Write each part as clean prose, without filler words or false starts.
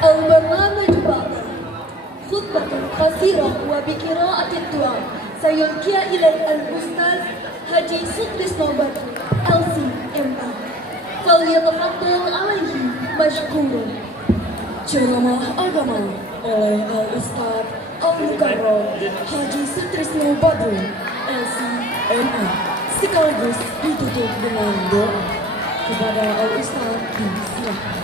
البرنامج بعد خطبة قصيرة وبقراءة الدعاء سيلقيها إلى الأستاذ حاجي سدرسno Badru LCMA فليتفضل عليه مشكورا. Ceramah agama oleh Al-Ustaz Al-Mukarram Haji Sutrisno Badru LCMA sekaligus ditutup dengan doa. Kepada Al-Ustaz disilakan.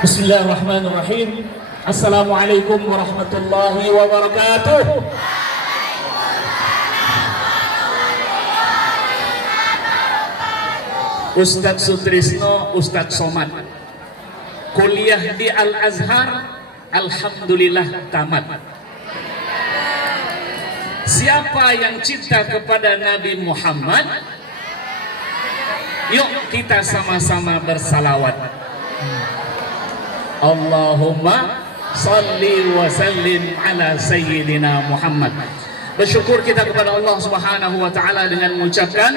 Bismillahirrahmanirrahim. Assalamualaikum warahmatullahi wabarakatuh. Ustadz Sutrisno, Ustadz Somad, kuliah di Al-Azhar, alhamdulillah tamat. Siapa yang cinta kepada Nabi Muhammad? Yuk kita sama-sama bersalawat. Allahumma salli wa sallim ala sayyidina Muhammad. Bersyukur kita kepada Allah Subhanahu wa taala dengan mengucapkan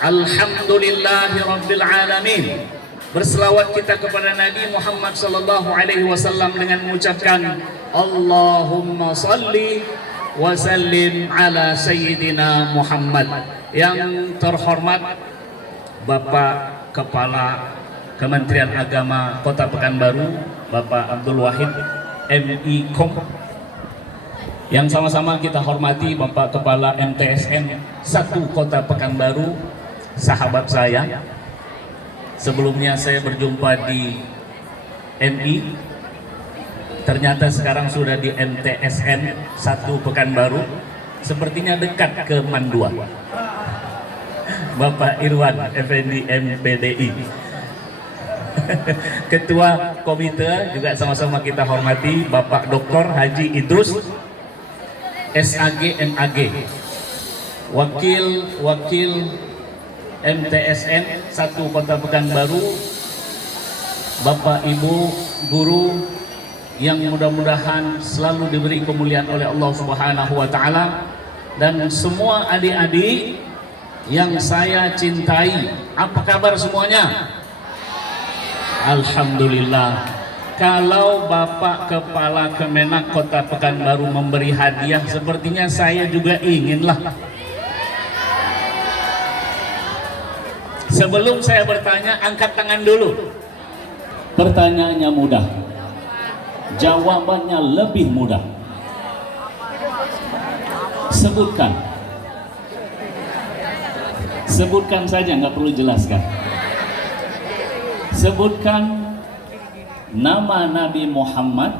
alhamdulillahi rabbil alamin. Berselawat kita kepada Nabi Muhammad sallallahu alaihi wasallam dengan mengucapkan Allahumma salli wa sallim ala sayyidina Muhammad. Yang terhormat Bapak Kepala Kementerian Agama Kota Pekanbaru, Bapak Abdul Wahid MI.Com, yang sama-sama kita hormati Bapak Kepala MTSN 1 Kota Pekanbaru, sahabat saya. Sebelumnya saya berjumpa di MI, ternyata sekarang sudah di MTSN 1 Pekanbaru, sepertinya dekat ke Mandua. Bapak Irwan Effendi MPDI, Ketua Komite juga sama-sama kita hormati Bapak Dr. Haji Idrus SAG MAG, Wakil MTSN 1 Kota Pekanbaru, Bapak Ibu guru yang mudah-mudahan selalu diberi kemuliaan oleh Allah Subhanahu wa taala, dan semua adik-adik yang saya cintai. Apa kabar semuanya? Alhamdulillah. Kalau Bapak Kepala Kemenak Kota Pekanbaru memberi hadiah, sepertinya saya juga inginlah. Sebelum saya bertanya, angkat tangan dulu. Pertanyaannya mudah, jawabannya lebih mudah. Sebutkan saja, nggak perlu jelaskan. Sebutkan nama Nabi Muhammad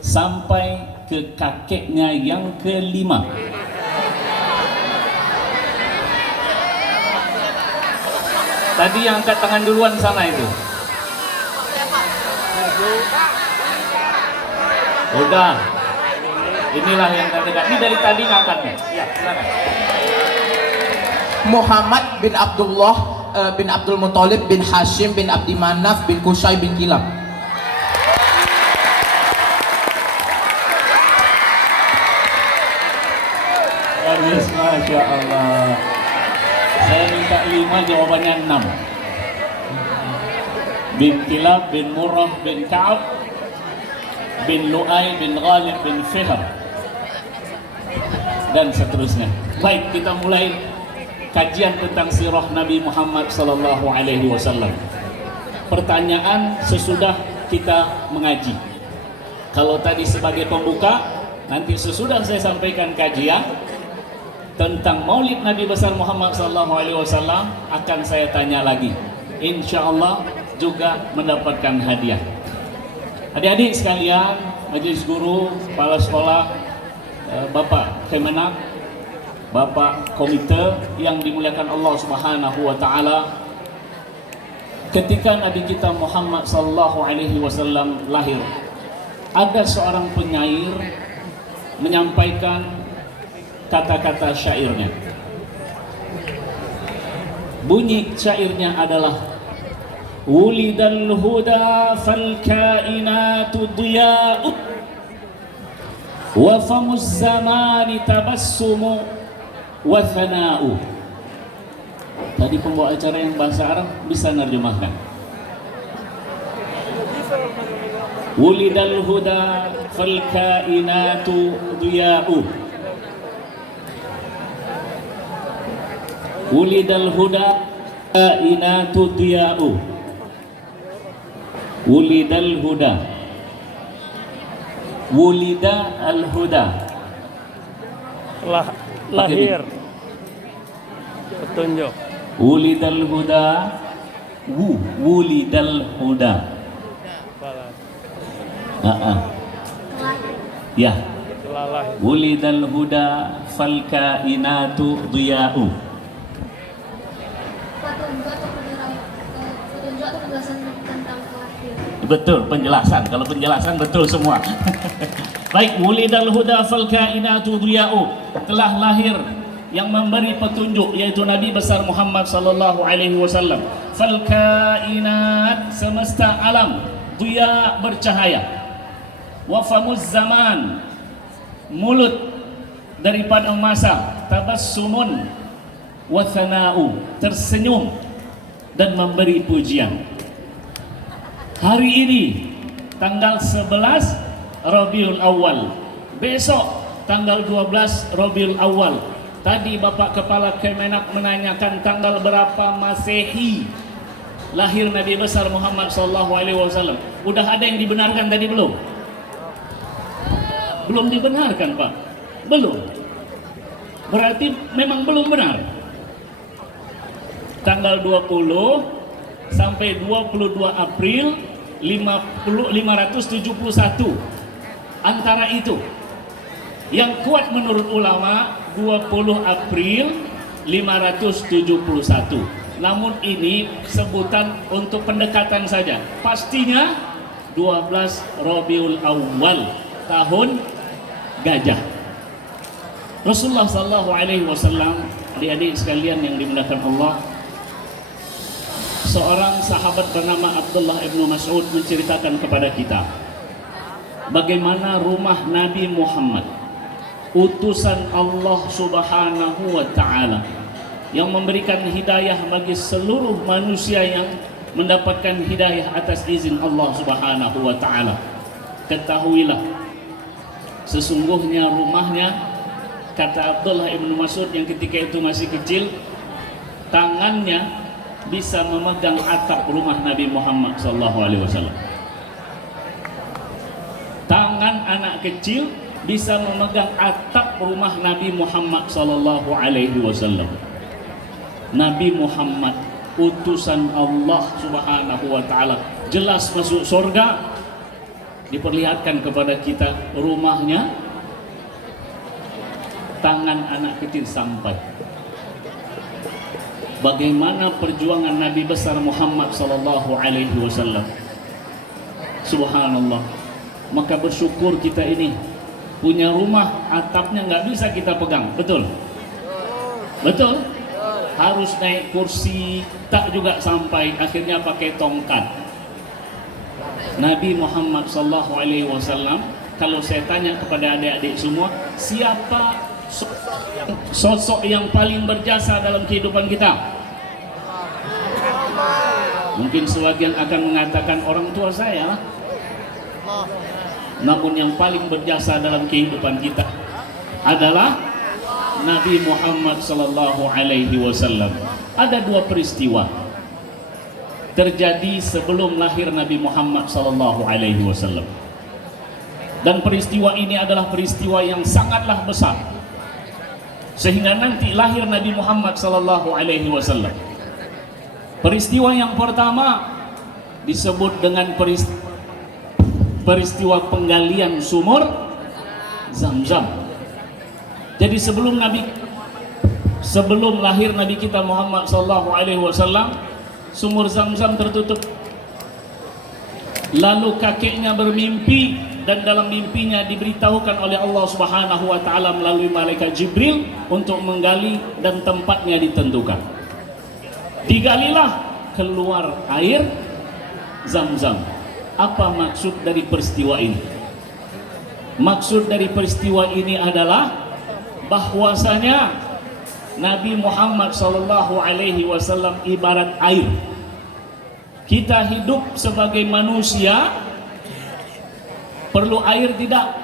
sampai ke kakeknya yang kelima. Tadi yang angkat tangan duluan sana itu. Udah. Inilah yang terdekat. Ini dari tadi ngangkatnya. Ya, silakan. Muhammad bin Abdullah bin Abdul Muthalib bin Hashim bin Abdi Manaf bin Qusay bin Kilab. Masya Allah. Saya minta 5, jawabannya 6. Bin Kilab bin Murrah bin Ka'ab bin Lu'ay bin Ghalib bin Fihr, dan seterusnya. Baik, kita mulai kajian tentang sirah Nabi Muhammad sallallahu alaihi wasallam. Pertanyaan sesudah kita mengaji. Kalau tadi sebagai pembuka, nanti sesudah saya sampaikan kajian tentang Maulid Nabi besar Muhammad sallallahu alaihi wasallam, akan saya tanya lagi. Insyaallah juga mendapatkan hadiah. Adik-adik sekalian, majelis guru, kepala sekolah, Bapak Kemenak, Bapak Komite yang dimuliakan Allah Subhanahu wa taala, ketika Nabi kita Muhammad sallallahu alaihi wasallam lahir, ada seorang penyair menyampaikan kata-kata syairnya. Bunyi syairnya adalah Wulidal huda fal kainatu diya'u wa famuz zamani tabassumu wa thana'u. Tadi pembawa acara yang bahasa Arab bisa nerjemahkan. Wulidal huda fal kainatu diya'u. Wulidal huda kainatu diya'u. Wulidal huda. Wulida al huda. Lahir petunjuk. Wulidal huda. Wulidal huda. Ya. Telah lahir. Wulidal huda fal kainatu diya'u. Petunjuk atau penjelasan tentang kelahiran. Betul, penjelasan. Kalau penjelasan betul semua. Baik, wulidal huda fal kainatu diya'u. Telah lahir yang memberi petunjuk, yaitu Nabi besar Muhammad sallallahu alaihi wasallam. Fal kainat, semesta alam, diya, bercahaya. Wa famuz zaman, mulut daripada masa, tabassumun wa thana'u, tersenyum dan memberi pujian. Hari ini tanggal 11 Rabiul Awal, besok tanggal 12 Rabiul Awal. Tadi Bapak Kepala Kemenak menanyakan tanggal berapa Masehi lahir Nabi besar Muhammad sallallahu alaihi wasallam. Udah ada yang dibenarkan tadi belum? Belum dibenarkan, Pak. Belum. Berarti memang belum benar. Tanggal 20 sampai 22 April 571. Antara itu. Yang kuat menurut ulama 20 April 571. Namun ini sebutan untuk pendekatan saja. Pastinya 12 Rabiul Awal, tahun gajah. Rasulullah sallallahu alaihi wasallam, adik-adik sekalian yang dimuliakan Allah, seorang sahabat bernama Abdullah ibnu Mas'ud menceritakan kepada kita bagaimana rumah Nabi Muhammad, utusan Allah subhanahu wa ta'ala, yang memberikan hidayah bagi seluruh manusia yang mendapatkan hidayah atas izin Allah subhanahu wa ta'ala. Ketahuilah, sesungguhnya rumahnya, kata Abdullah ibnu Mas'ud yang ketika itu masih kecil, tangannya bisa memegang atap rumah Nabi Muhammad SAW. Tangan anak kecil bisa memegang atap rumah Nabi Muhammad SAW. Nabi Muhammad, utusan Allah subhanahu wa ta'ala, jelas masuk surga. Diperlihatkan kepada kita rumahnya, tangan anak kecil sampai. Bagaimana perjuangan Nabi besar Muhammad sallallahu alaihi wasallam. Subhanallah. Maka bersyukur kita ini punya rumah atapnya nggak bisa kita pegang, betul? Betul? Harus naik kursi, tak juga sampai, akhirnya pakai tongkat. Nabi Muhammad sallallahu alaihi wasallam, kalau saya tanya kepada adik-adik semua, siapa sosok yang paling berjasa dalam kehidupan kita? Mungkin sebagian akan mengatakan orang tua saya lah. Namun yang paling berjasa dalam kehidupan kita adalah Nabi Muhammad sallallahu alaihi wasallam. Ada dua peristiwa terjadi sebelum lahir Nabi Muhammad sallallahu alaihi wasallam. Dan peristiwa ini adalah peristiwa yang sangatlah besar, sehingga nanti lahir Nabi Muhammad sallallahu alaihi wasallam. Peristiwa yang pertama disebut dengan peristiwa penggalian sumur Zam-Zam. Jadi sebelum lahir Nabi kita Muhammad sallallahu alaihi wasallam, sumur Zam-Zam tertutup. Lalu kakeknya bermimpi, dan dalam mimpinya diberitahukan oleh Allah Subhanahu wa taala melalui malaikat Jibril untuk menggali, dan tempatnya ditentukan. Digalilah, keluar air Zam-Zam. Apa maksud dari peristiwa ini? Maksud dari peristiwa ini adalah bahwasanya Nabi Muhammad sallallahu alaihi wasallam ibarat air. Kita hidup sebagai manusia perlu air tidak?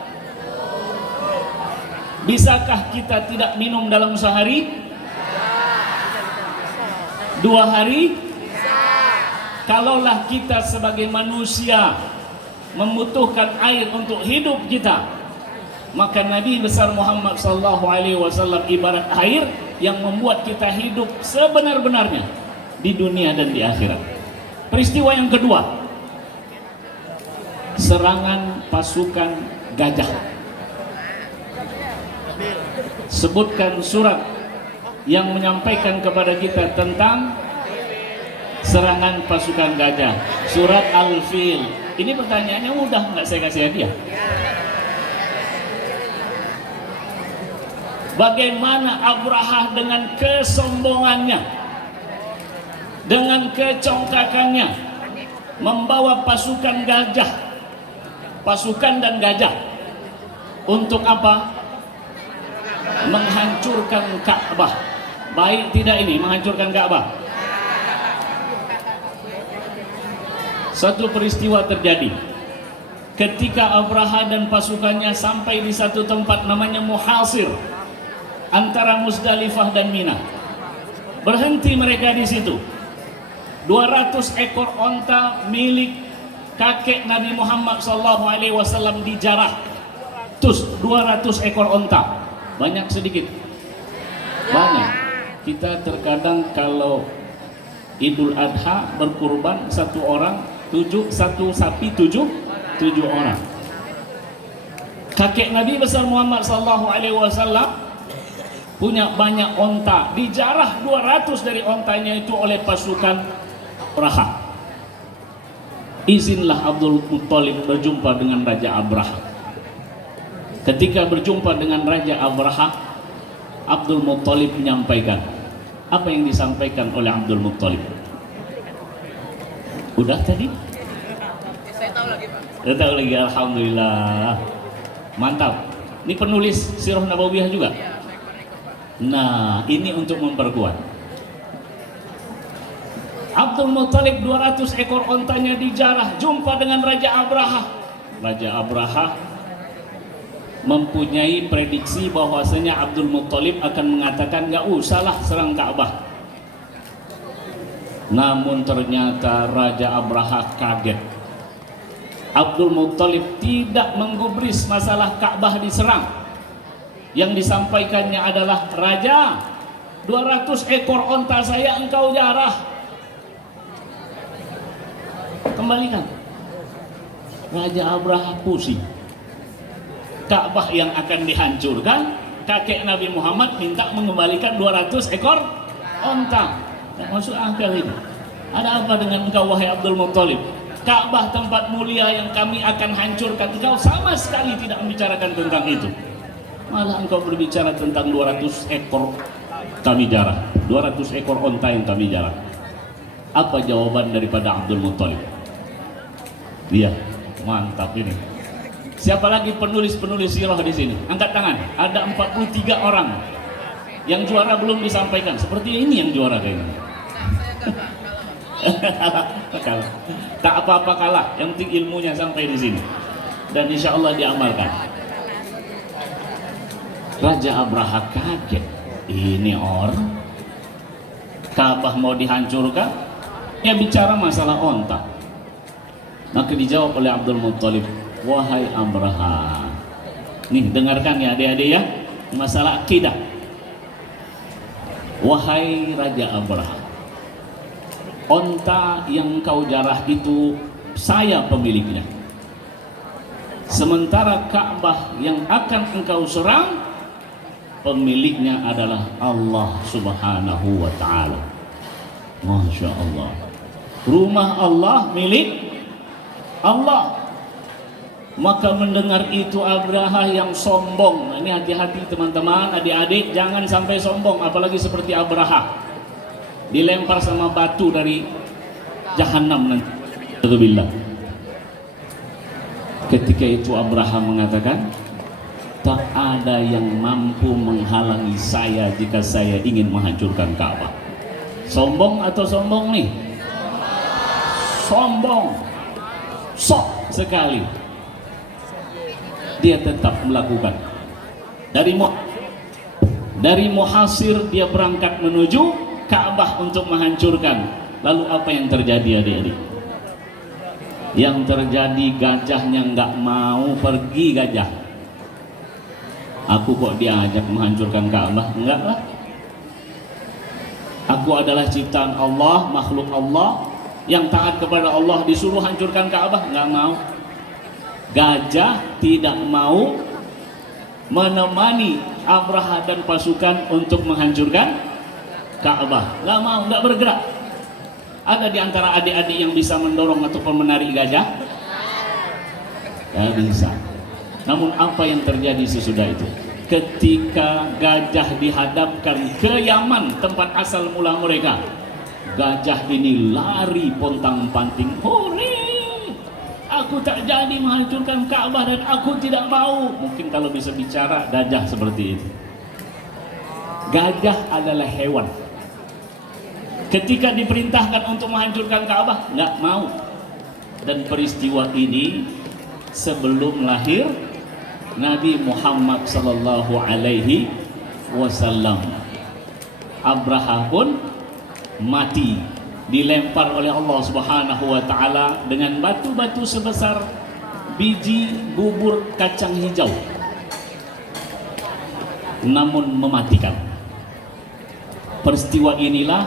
Bisakah kita tidak minum dalam sehari? 2 hari? Kalaulah kita sebagai manusia membutuhkan air untuk hidup kita, maka Nabi besar Muhammad sallallahu alaihi wasallam ibarat air yang membuat kita hidup sebenar-benarnya di dunia dan di akhirat. Peristiwa yang kedua, serangan pasukan gajah. Sebutkan surat yang menyampaikan kepada kita tentang serangan pasukan gajah. Surat Al-Fil. Ini pertanyaannya mudah, nggak saya kasih hadiah. Bagaimana Abraha dengan kesombongannya, dengan kecongkakannya, membawa pasukan gajah, pasukan dan gajah, untuk apa? Menghancurkan Ka'bah. Baik tidak ini menghancurkan Ka'bah? Satu peristiwa terjadi ketika Abraha dan pasukannya sampai di satu tempat namanya Muhasir, antara Musdalifah dan Mina. Berhenti mereka di situ. 200 ekor onta milik kakek Nabi Muhammad SAW dijarah. Terus 200 ekor onta. Banyak sedikit? Banyak. Kita terkadang kalau Idul Adha berkurban satu sapi 7 orang. Kakek Nabi besar Muhammad SAW punya banyak onta, dijarah 200 dari ontanya itu oleh pasukan Abraha. Izinlah Abdul Muttalib berjumpa dengan Raja Abraha. Ketika berjumpa dengan Raja Abraha, Abdul Muttalib menyampaikan. Apa yang disampaikan oleh Abdul Muttalib? Udah tadi? Saya tahu lagi, Pak. Saya tahu lagi, alhamdulillah. Mantap. Ini penulis Sirah Nabawiyah juga? Nah, ini untuk memperkuat. Abdul Muttalib 200 ekor ontanya dijarah, jumpa dengan Raja Abraha. Raja Abraha mempunyai prediksi bahwasanya Abdul Muttalib akan mengatakan nggak usahlah serang Ka'bah. Namun ternyata Raja Abraha kaget. Abdul Muttalib tidak menggubris masalah Ka'bah diserang. Yang disampaikannya adalah, Raja, 200 ekor onta saya engkau jarah, kembalikan. Raja Abraha pusing. Ka'bah yang akan dihancurkan, kakek Nabi Muhammad minta mengembalikan 200 ekor onta. Tidak masuk akal ini. Ada apa dengan engkau wahai Abdul Muttalib? Ka'bah tempat mulia yang kami akan hancurkan, engkau sama sekali tidak membicarakan tentang itu. Malah engkau berbicara tentang 200 ekor kami jarah, 200 ekor onta yang kami jarah. Apa jawaban daripada Abdul Muttalib? Dia mantap ini. Siapa lagi penulis-penulis sirah di sini? Angkat tangan. Ada 43 orang. Yang juara belum disampaikan. Seperti ini yang juara kayaknya. Kalah. Tak apa-apa kalah. Yang penting ilmunya sampai di sini. Dan insya Allah diamalkan. Raja Abraha kaget. Ini orang Ka'bah mau dihancurkan, dia bicara masalah onta. Maka dijawab oleh Abdul Muttalib, wahai Abraha, nih dengarkan ya adik-adik ya, masalah akidah. Wahai Raja Abraha, onta yang kau jarah itu saya pemiliknya. Sementara Ka'bah yang akan engkau serang, pemiliknya adalah Allah Subhanahu wa ta'ala. Masya Allah. Rumah Allah milik Allah. Maka mendengar itu Abraha yang sombong. Nah, ini hati-hati teman-teman, adik-adik, jangan sampai sombong, apalagi seperti Abraha. Dilempar sama batu dari Jahannam nanti. Ketika itu Abraha mengatakan, tak ada yang mampu menghalangi saya jika saya ingin menghancurkan Ka'bah. Sombong atau sombong nih? Sombong, sok sekali. Dia tetap melakukan. Dari Muhasir dia berangkat menuju Ka'bah untuk menghancurkan. Lalu apa yang terjadi adik-adik? Yang terjadi gajahnya nggak mau pergi gajah. Aku kok diajak menghancurkan Ka'bah? Enggak lah. Aku adalah ciptaan Allah, makhluk Allah yang taat kepada Allah, disuruh hancurkan Ka'bah, nggak mau. Gajah tidak mau menemani Abraha dan pasukan untuk menghancurkan Ka'bah, nggak mau, nggak bergerak. Ada di antara adik-adik yang bisa mendorong ataupun menarik gajah? Ya bisa. Namun apa yang terjadi sesudah itu? Ketika gajah dihadapkan ke Yaman, tempat asal mula mereka, gajah ini lari pontang-panting. Hore! Aku tak jadi menghancurkan Ka'bah dan aku tidak mau. Mungkin kalau bisa bicara, gajah seperti itu. Gajah adalah hewan. Ketika diperintahkan untuk menghancurkan Ka'bah, nggak mau. Dan peristiwa ini sebelum lahir Nabi Muhammad sallallahu alaihi wasallam. Abraha pun mati, dilempar oleh Allah Subhanahu wa taala dengan batu-batu sebesar biji bubur kacang hijau, namun mematikan. Peristiwa inilah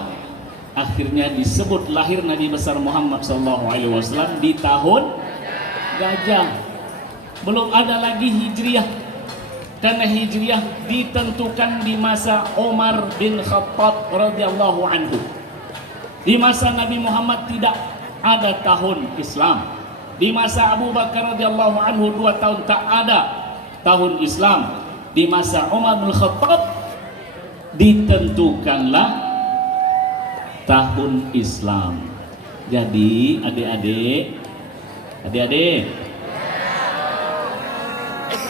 akhirnya disebut lahir Nabi besar Muhammad sallallahu alaihi wasallam di tahun gajah. Belum ada lagi Hijriah, karena Hijriah ditentukan di masa Umar bin Khattab radhiyallahu anhu. Di masa Nabi Muhammad tidak ada tahun Islam. Di masa Abu Bakar radhiyallahu anhu 2 tahun tak ada tahun Islam. Di masa Umar bin Khattab ditentukanlah tahun Islam. Jadi adik-adik,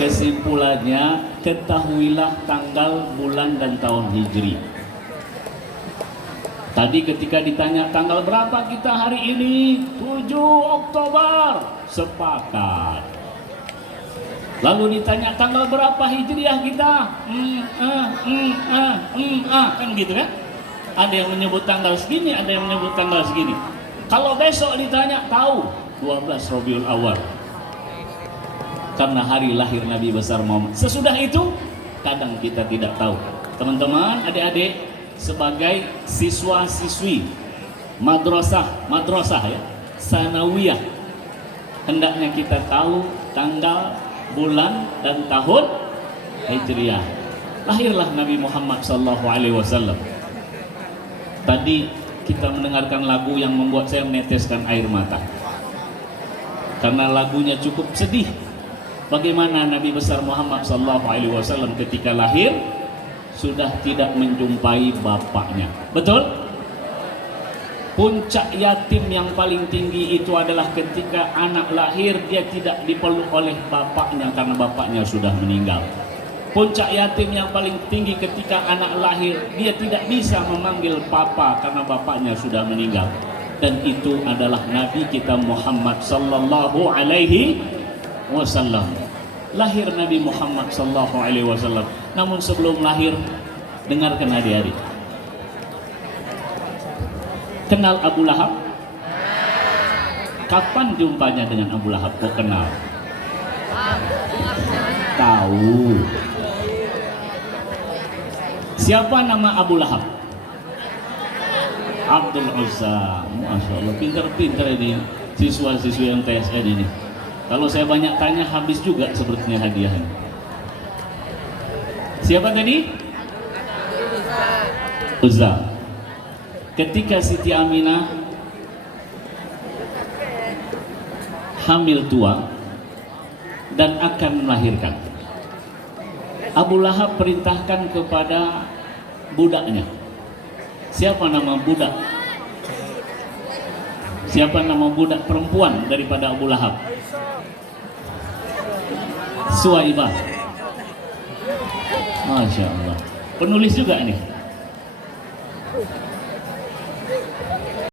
kesimpulannya, ketahuilah tanggal, bulan, dan tahun Hijri. Tadi ketika ditanya tanggal berapa kita hari ini, 7 Oktober, sepakat. Lalu ditanya tanggal berapa Hijriah kita, kan gitu kan? Ada yang menyebut tanggal segini, ada yang menyebut tanggal segini. Kalau besok ditanya, tahu 12 Rabiul Awal, karena hari lahir Nabi besar Muhammad. Sesudah itu kadang kita tidak tahu. Teman-teman, adik-adik, sebagai siswa-siswi madrasah ya, sanawiyah, hendaknya kita tahu tanggal, bulan, dan tahun Hijriah. Lahirlah Nabi Muhammad sallallahu alaihi wasallam. Tadi kita mendengarkan lagu yang membuat saya meneteskan air mata, karena lagunya cukup sedih. Bagaimana Nabi besar Muhammad sallallahu alaihi wasallam ketika lahir sudah tidak menjumpai bapaknya. Betul? Puncak yatim yang paling tinggi itu adalah ketika anak lahir dia tidak dipeluk oleh bapaknya karena bapaknya sudah meninggal. Puncak yatim yang paling tinggi ketika anak lahir dia tidak bisa memanggil papa karena bapaknya sudah meninggal. Dan itu adalah Nabi kita Muhammad sallallahu alaihi wasallam. Lahir Nabi Muhammad sallallahu alaihi wasallam. Namun sebelum lahir, dengarkan adik-adik. Kenal Abu Lahab? Kapan jumpanya dengan Abu Lahab? Kok kenal? Tahu. Siapa nama Abu Lahab? Abdul Uzza. Masya Allah, pintar-pintar ini siswa-siswi yang TSN ini. Kalau saya banyak tanya habis juga sepertinya hadiahnya. Siapa tadi? Uzza. Ketika Siti Aminah hamil tua dan akan melahirkan, Abu Lahab perintahkan kepada budaknya. Siapa nama budak? Siapa nama budak perempuan daripada Abu Lahab? Suwaibah. Masya Allah. Penulis juga nih.